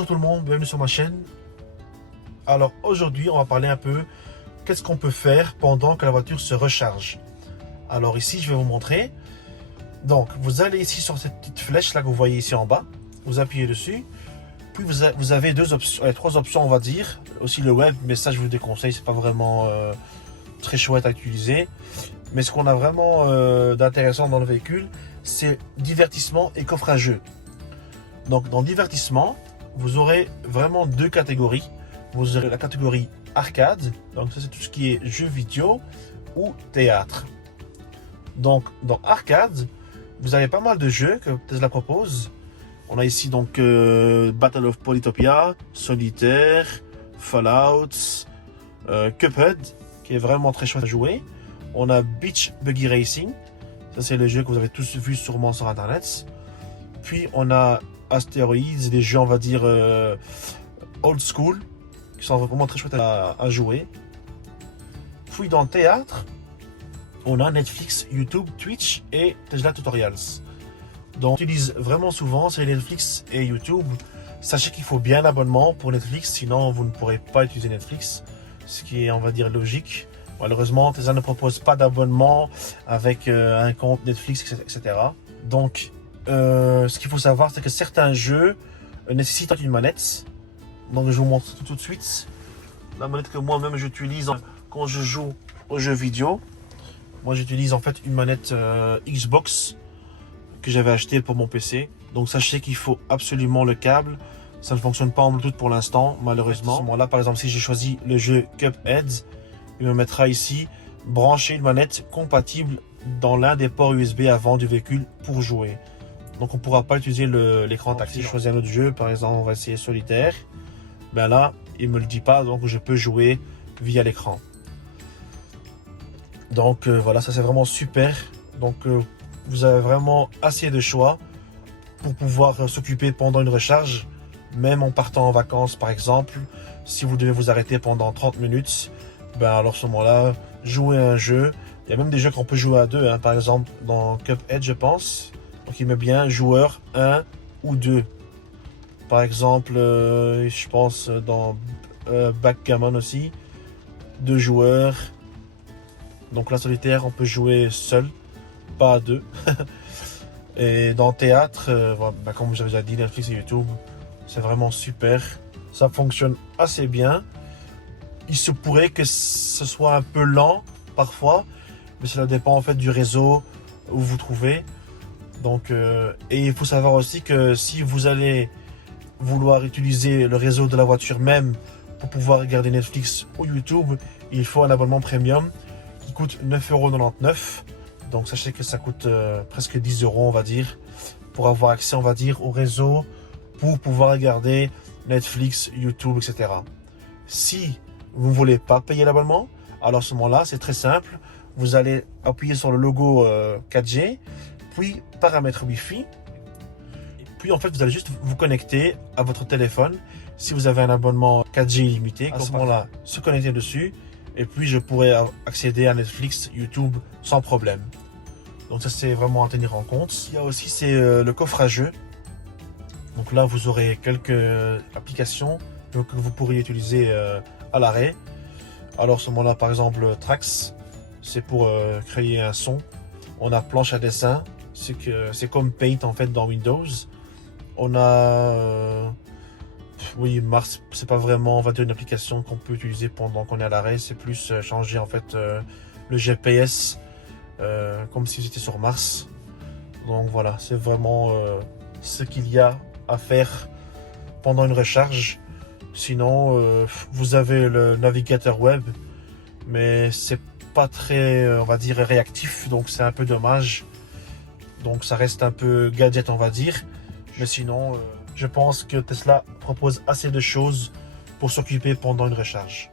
Bonjour tout le monde, bienvenue sur ma chaîne. Alors aujourd'hui on va parler un peu qu'est-ce qu'on peut faire pendant que la voiture se recharge. Alors ici je vais vous montrer. Donc vous allez ici sur cette petite flèche là que vous voyez ici en bas, vous appuyez dessus. Puis vous avez trois options on va dire. Aussi le web, mais ça je vous déconseille, c'est pas vraiment très chouette à utiliser. Mais ce qu'on a vraiment d'intéressant dans le véhicule, c'est divertissement et coffre à jeu. Donc dans divertissement, vous aurez vraiment deux catégories. Vous aurez la catégorie arcade, donc ça c'est tout ce qui est jeux vidéo ou théâtre. Donc dans arcade, vous avez pas mal de jeux que Tesla propose. On a ici donc Battle of Polytopia, Solitaire, Fallout, Cuphead, qui est vraiment très chouette à jouer. On a Beach Buggy Racing, ça c'est le jeu que vous avez tous vu sûrement sur internet. Puis on a Asteroids, des jeux on va dire old school, qui sont vraiment très chouettes à jouer. Puis dans le théâtre, on a Netflix, YouTube, Twitch et Tesla Tutorials. Donc, on utilise vraiment souvent, c'est Netflix et YouTube. Sachez qu'il faut bien l'abonnement pour Netflix, sinon vous ne pourrez pas utiliser Netflix, ce qui est, on va dire, logique. Malheureusement, Tesla ne propose pas d'abonnement avec un compte Netflix, etc. Donc, ce qu'il faut savoir, c'est que certains jeux nécessitent une manette. Donc, je vous montre tout de suite la manette que moi-même j'utilise quand je joue aux jeux vidéo. Moi, j'utilise en fait une manette Xbox que j'avais acheté pour mon PC. Donc sachez qu'il faut absolument le câble. Ça ne fonctionne pas en Bluetooth pour l'instant, malheureusement. À ce moment-là, par exemple, si j'ai choisi le jeu Cuphead, il me mettra ici brancher une manette compatible dans l'un des ports USB avant du véhicule pour jouer. Donc on ne pourra pas utiliser l'écran tactile. Si je choisis un autre jeu, par exemple, on va essayer Solitaire. Ben là, il me le dit pas, donc je peux jouer via l'écran. Donc voilà, ça c'est vraiment super. Donc vous avez vraiment assez de choix pour pouvoir s'occuper pendant une recharge, même en partant en vacances par exemple. Si vous devez vous arrêter pendant 30 minutes, ben alors à ce moment-là, jouez un jeu. Il y a même des jeux qu'on peut jouer à deux, hein. Par exemple dans Cuphead je pense. Donc il met bien joueur 1 ou 2. Par exemple, je pense dans Backgammon aussi, 2 joueurs. Donc la solitaire, on peut jouer seul, pas à deux. Et dans théâtre, comme j'avais déjà dit, Netflix et YouTube, c'est vraiment super. Ça fonctionne assez bien. Il se pourrait que ce soit un peu lent parfois, mais cela dépend en fait du réseau où vous vous trouvez. Donc, et il faut savoir aussi que si vous allez vouloir utiliser le réseau de la voiture même pour pouvoir regarder Netflix ou YouTube, il faut un abonnement premium qui coûte 9,99 €. Donc sachez que ça coûte presque 10 € on va dire, pour avoir accès on va dire au réseau, pour pouvoir regarder Netflix, YouTube, etc. Si vous ne voulez pas payer l'abonnement, alors à ce moment-là c'est très simple, vous allez appuyer sur le logo 4G, puis paramètres Wi-Fi, puis en fait vous allez juste vous connecter à votre téléphone. Si vous avez un abonnement 4G illimité, à ce moment-là se connecter dessus, et puis je pourrais accéder à Netflix, YouTube sans problème. Donc ça c'est vraiment à tenir en compte. Il y a aussi c'est le coffre à jeu. Donc là vous aurez quelques applications que vous pourriez utiliser à l'arrêt. Alors à ce moment-là par exemple Trax, c'est pour créer un son. On a planche à dessin, c'est comme Paint en fait dans Windows. On a oui, Mars, c'est pas vraiment, on va dire, une application qu'on peut utiliser pendant qu'on est à l'arrêt. C'est plus changer en fait le GPS comme si j'étais sur Mars. Donc voilà, c'est vraiment ce qu'il y a à faire pendant une recharge. Sinon, vous avez le navigateur web, mais c'est pas très, on va dire, réactif. Donc c'est un peu dommage. Donc ça reste un peu gadget, on va dire. Mais sinon, je pense que Tesla propose assez de choses pour s'occuper pendant une recharge.